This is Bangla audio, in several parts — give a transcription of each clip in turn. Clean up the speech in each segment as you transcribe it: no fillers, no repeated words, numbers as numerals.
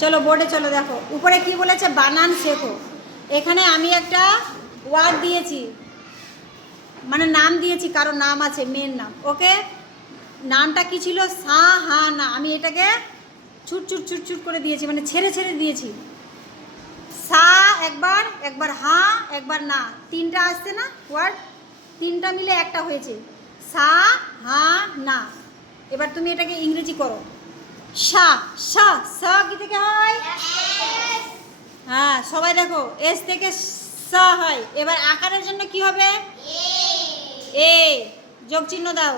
চলো বোর্ডে চলো, দেখো উপরে কি বলেছে, বানান শেখো। এখানে আমি একটা ওয়ার্ড দিয়েছি, মানে নাম দিয়েছি, কারো নাম আছে, মেয়ের নাম। ওকে, নামটা কি ছিল, সাহানা। আমি এটাকে ছুট ছুট ছুট ছুট করে দিয়েছি, মানে ছেড়ে ছেড়ে দিয়েছি। সা একবার, একবার হা, একবার না, তিনটা আসছে না ওয়ার্ড, তিনটা মিলে একটা হয়েছে, সা হা না। এবার তুমি এটাকে ইংরেজি করো, সা সা সা কি থেকে হয়, হ্যাঁ সবাই দেখো, এস থেকে সা হয়। এবার আকারের জন্য কি হবে, এ, যোগ চিহ্ন দাও।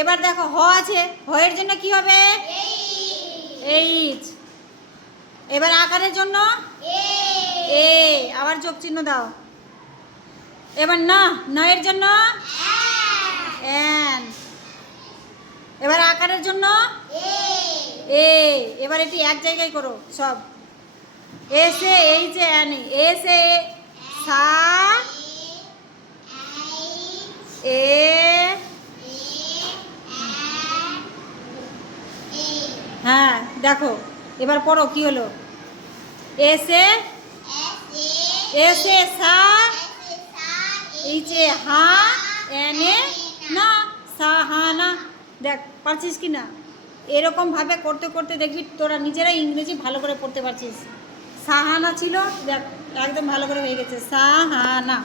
এবার দেখো হ আছে, হ এর জন্য কি হবে, এইচ। এবার আকারের জন্য এ, আবার যোগ চিহ্ন দাও। এবার না, না এর জন্য এন। এবার আকারের জন্য এ। এবার এটি এক জায়গায় করো সব, S A H A N, S A সা এ, হ্যাঁ দেখো এবার পড়ো কি হলো, এস এ, এস এ সা, H A Ha, N A না, সাহানা। দেখ পারছিস কি না, এরকমভাবে করতে করতে দেখবি তোরা নিজেরাই ইংরেজি ভালো করে পড়তে পারছিস। সাহানা ছিল, দেখ একদম ভালো করে হয়ে গেছে, সাহানা।